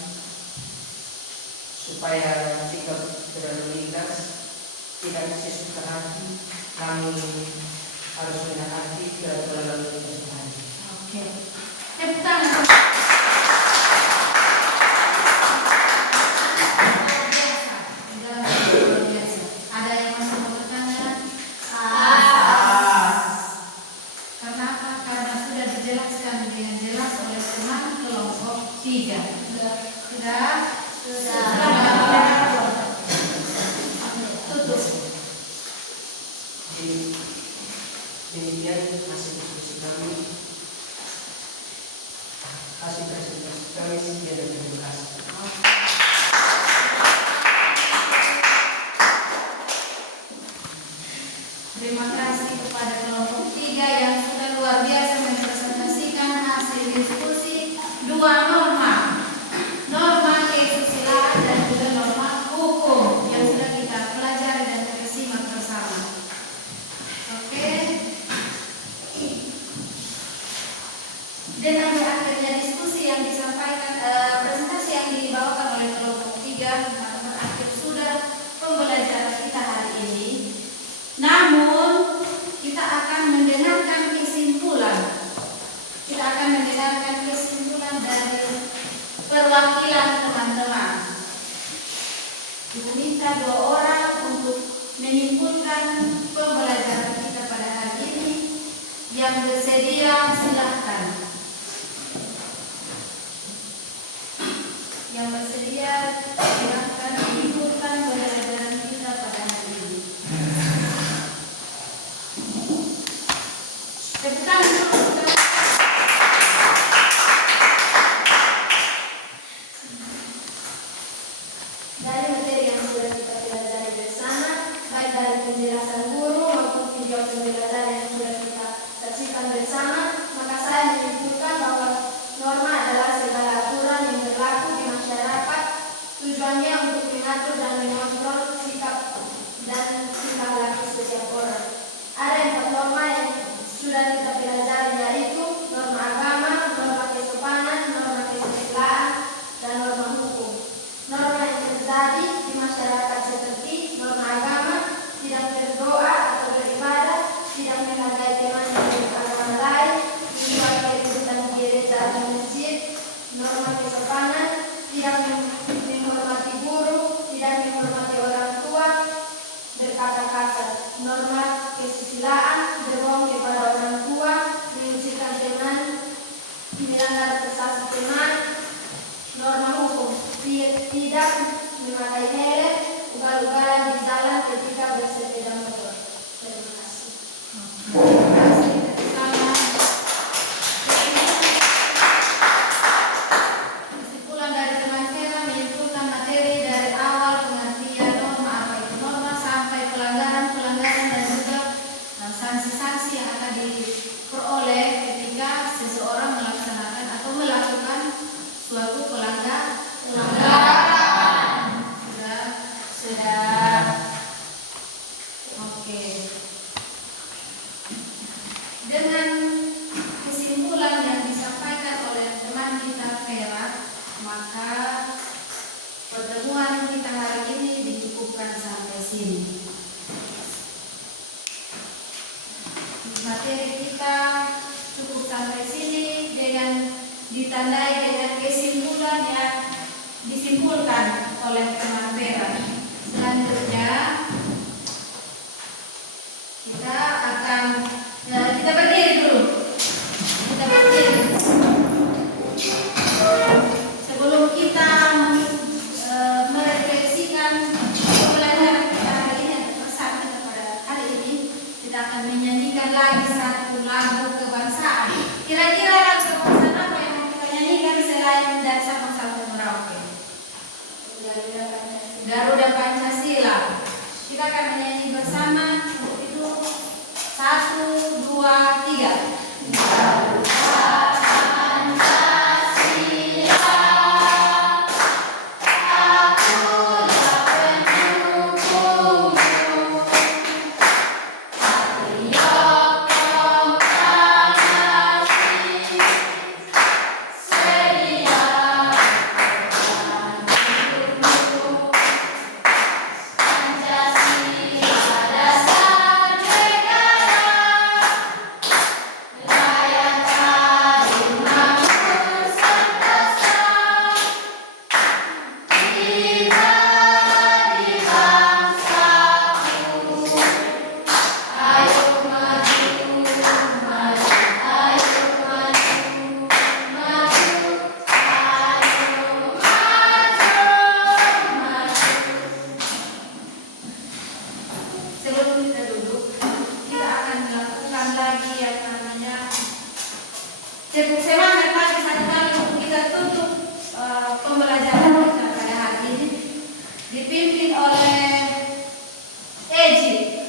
supaya sikap berlalu lintas tidak sesuka hati namun harus menaati peraturan lalu lintas yang ada. Oke. Tepuk tangan. Luar biasa. Ada yang masih mau bertanya? Karena apa? Karena sudah dijelaskan dengan jelas oleh teman kelompok 3. Sudah? Tutup. Demikian hasil diskusi kami. Hasil presentasi kami sekian dan terima kasih. Terima kasih kepada kelompok 3 Dengan berakhirnya diskusi yang disampaikan, presentasi yang dibawakan oleh kelompok 3, maka berakhir sudah pembelajaran kita hari ini. Namun kita akan mendengarkan kesimpulan. Kita akan mendengarkan kesimpulan dari perwakilan teman-teman. Kita minta 2 orang untuk menyimpulkan pembelajaran kita pada hari ini. Yang bersedia silahkan. Yang bersedia silahkan menyimpulkan pembelajaran kita pada hari ini. Tepuk tangan dulu. Dari materi yang sudah kita pelajari bersama, baik dari penjelasan guru maupun video penjelasan yang sudah kita saksikan bersama, maka saya menyimpulkan bahwa norma adalah segala aturan yang berlaku di masyarakat, tujuannya untuk mengatur dan mengontrol sikap dan tingkah laku setiap orang. Ada 4 norma yang sudah kita pelajari, yaitu norma agama, norma kesopanan, norma kesusilaan, dan norma hukum. Norma yang terjadi di masyarakat seperti norma agama, tidak berdoa atau beribadah, tidak menghargai teman dari agama lain, membuat keributan di gereja atau masjid. Norma kesopanan, tidak menghormati guru, tidak menghormati orang tua, berkata kasar. Norma kesusilaan, berbohong kepada orang tua, mengucilkan teman, melanggar privasi teman. Norma hukum, tidak memakai helm, ugal-ugalan di jalan ketika bersepeda motor. Terima kasih. Kesimpulan dari teman Vera menyimpulkan materi dari awal pengertian norma, apa itu norma, sampai pelanggaran-pelanggaran dan juga sanksi-sansi yang akan diperoleh ketika seseorang melaksanakan atau melakukan suatu pelanggaran. Sudah. Oke. Dengan kesimpulan yang disampaikan oleh teman kita Vera, maka pertemuan kita hari ini dicukupkan sampai sini. Materi kita cukup sampai sini dengan ditandai dengan kesimpulan yang disimpulkan oleh teman Vera. Selanjutnya kita berdiri dulu. Kita berdiri. Sebelum kita merefleksikan pembelajaran kita hari ini atau pesan kita pada hari ini, kita akan menyanyikan lagi satu lagu kebangsaan. Kira-kira lagu kebangsaan apa yang mau kita nyanyikan selain dari Sabang Merauke? Garuda Pancasila. Kita akan menyanyi bersama. Untuk itu 1, 2, 3. Cukup semangat lagi satu kali untuk kita tutup pembelajaran kita pada hari ini, dipimpin oleh Eji,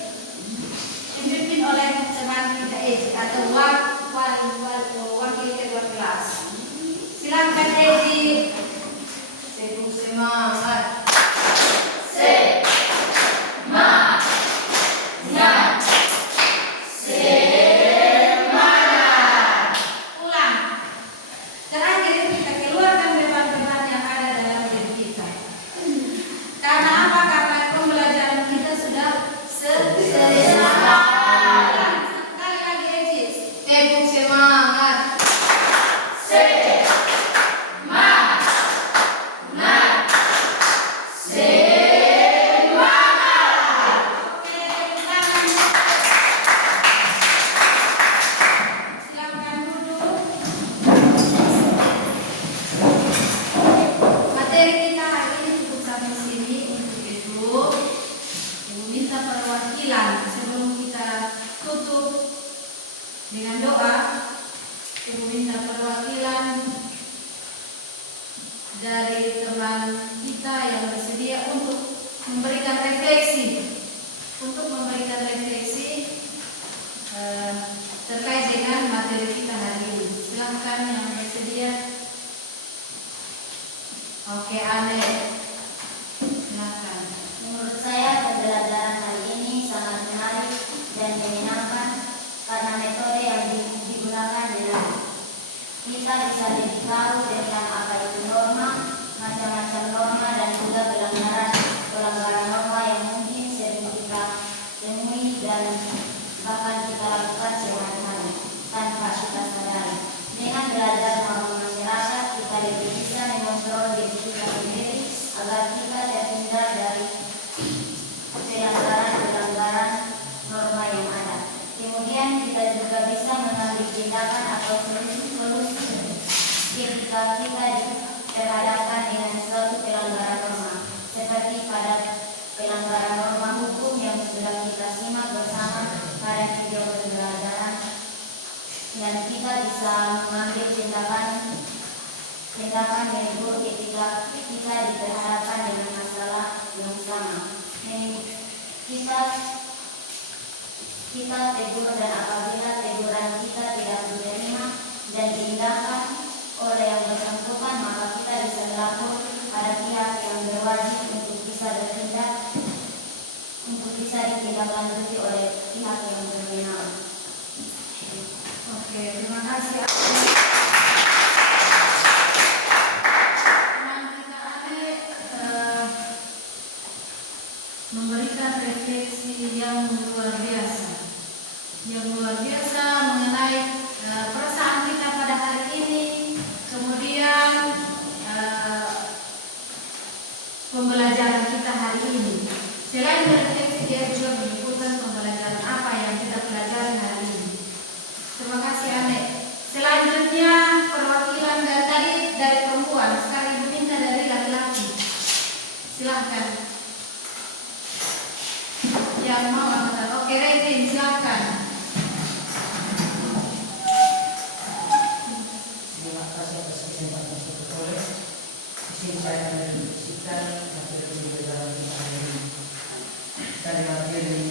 dipimpin oleh teman kita Eji atau wakil ketua kelas. Silakan Eji. Cukup semangat. meminta perwakilan dari teman kita yang bersedia untuk memberikan refleksi terkait dengan materi kita hari ini. Silakan yang bersedia. Oke, Ane, silakan. Menurut saya pembelajaran hari ini sangat menarik dan menyenangkan karena metode yang digunakan adalah kita bisa lebih tahu tentang apa itu norma, macam-macam norma dan juga pelanggaran norma yang mungkin sering kita temui dan bahkan kita lakukan sehari-hari tanpa kita sadari. Dengan belajar norma masyarakat, kita lebih bisa mengontrol diri kita sendiri agar kita terhindar dari pelanggaran norma yang ada. Kemudian kita juga bisa mengambil tindakan atau solusi ketika kita terhadapkan dengan suatu pelanggaran norma, seperti pada pelanggaran norma hukum yang sudah kita simak bersama pada video pembelajaran, dan kita bisa mengambil tindakan menegur ketika kita diperhadapkan dengan masalah yang sama. Kita tegur, dan apabila teguran kita tidak diterima dan diindahkan oleh yang bersangkutan, maka kita bisa melapor pada pihak yang berwajib untuk bisa ditindaklanjuti oleh pihak yang berwenang. Oke, terima kasih. Teman kita Ane memberikan refleksi yang luar biasa mengenai perasaan kita pada hari ini, kemudian pembelajaran kita hari ini. Selain refleksi, dia juga menyebutkan pembelajaran apa yang kita pelajari hari ini. Terima kasih, Ane. Selanjutnya perwakilan dari perempuan, sekarang Ibu minta dari laki-laki. Silahkan. Yang mau angkat. Oke, Revin, silahkan. Terima kasih atas kesempatan yang diperoleh. Di sini saya menyaksikan materi pembelajaran kita hari ini. Dari materi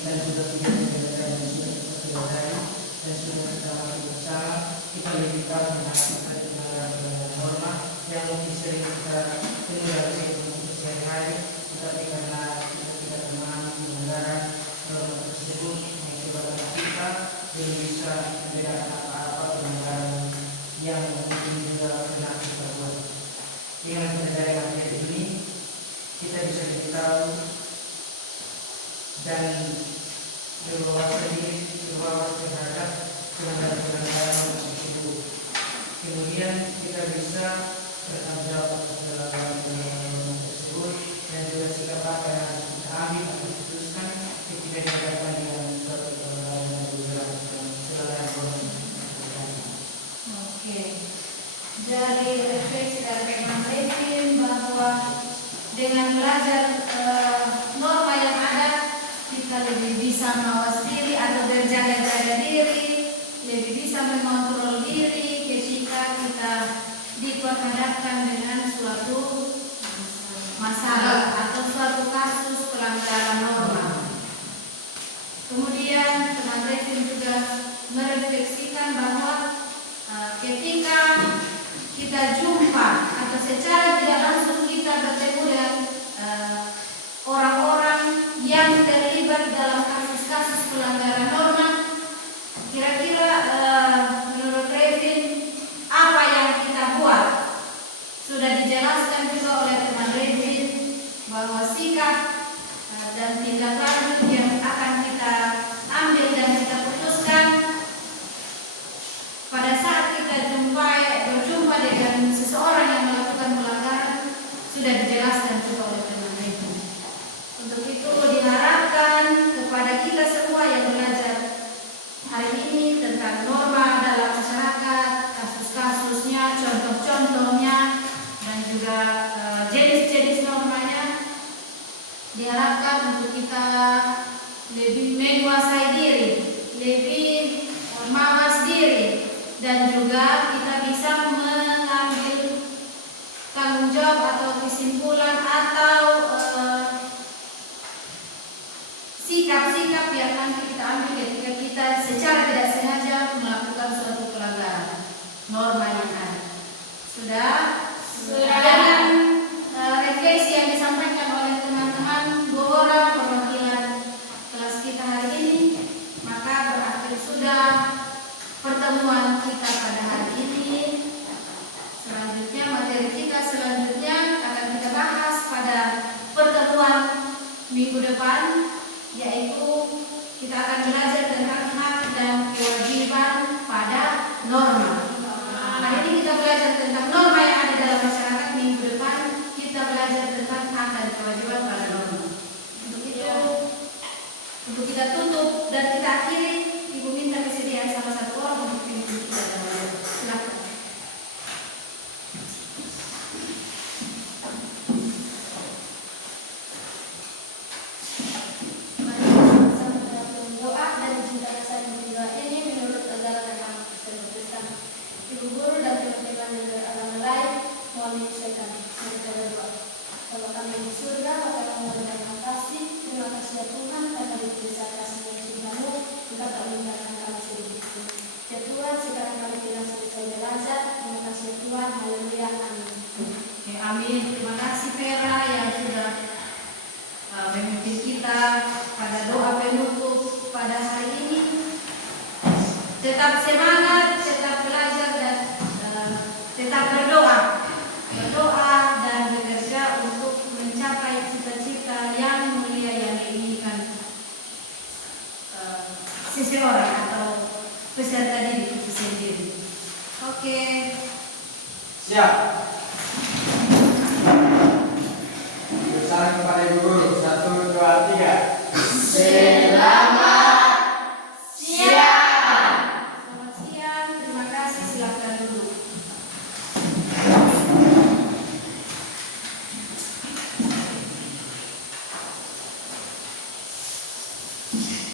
dan juga video pembelajaran yang sudah kita pelajari dan sudah kita lakukan bersama, kita lebih tahu tentang materi pelanggaran norma yang mungkin sering kita temui dalam kehidupan sehari-hari, tetapi karena kita tidak memahami pelanggaran norma tersebut, mengakibatkan kita belum bisa membedakan apa-apa pelanggaran yang mungkin juga pernah kita buat. Dengan pelajari materi ini, kita bisa lebih tahu dan berwawasan terhadap pelanggaran tersebut. Kemudian kita bisa bertanggung jawab atas pelanggaran tersebut dan juga sikap apa yang harus kita ambil atau diputuskan ketika dihadapkan dengan suatu pelanggaran yang berbeda pelanggaran norma. Oke. Dari refleksi dari teman Revin bahwa dengan belajar norma yang ada, kita lebih bisa mawas diri atau berjaga-jaga diri, lebih bisa mengontrol diri ketika kita diperhadapkan dengan suatu masalah atau suatu kasus pelanggaran norma. Kemudian teman Revin juga merefleksikan bahwa ketika kita jumpa atau secara tidak langsung kita bertemu dengan orang-orang yang terlibat dalam kasus-kasus pelanggaran norma, kira-kira menurut Revin apa yang kita buat? Sudah dijelaskan juga oleh teman Revin bahwa sikap dan tindak lanjut yang akan kita ambil dan kita putuskan pada saat kita berjumpa dengan seseorang yang melakukan pelanggaran sudah dijelaskan juga oleh teman Revin. Untuk itu diharapkan kepada kita semua yang belajar hari ini tentang norma dalam masyarakat, kasus-kasusnya, contoh-contohnya, dan juga jenis-jenis normanya, diharapkan untuk kita lebih menguasai diri, lebih mawas mandiri, dan juga kita bisa mengambil tanggung jawab atau kesimpulan atau sikap-sikap yang nanti kita ambil ketika kita secara tidak sengaja melakukan suatu pelanggaran norma yang ada. Sudah? Dengan refleksi yang disampaikan oleh teman-teman dua orang perwakilan kelas kita hari ini, maka berakhir sudah pertemuan kita pada hari ini. Selanjutnya materi kita selanjutnya akan kita bahas pada pertemuan minggu depan, yaitu kita akan belajar tentang hak dan kewajiban pada norma. Hari ini kita belajar tentang norma yang ada dalam masyarakat. Minggu depan kita belajar tentang hak dan kewajiban pada norma. Untuk kita tutup dan kita akhiri, Ibu minta kesediaan salah satu orang untuk pimpin kita dalam belajar. Silakan. Doa dan cinta kasih doa ini menurut ajaran agama Kristen. Ibu guru dan teman-teman yang beragama lain, mohon menyesuaikan. Mereka berdoa. Bapa kami di surga, Bapa kami yang berterima kasih. Terima kasih ya Tuhan karena diberi kasih dan cinta-Mu, Engkau tak meninggalkan kami sedikit pun. Ya Tuhan, sekarang kami tidak selesai belajar. Terima kasih ya Tuhan. Haleluya. Amin. Oke, amin. Terima kasih Vera yang sudah memimpin kita pada doa penutup pada hari ini. Tetap semangat, tetap belajar dan tetap berdoa dan bekerja untuk mencapai cita-cita yang mulia yang diinginkan seseorang atau peserta didik itu sendiri. Oke. Siap. Bersalam kepada Ibu Guru.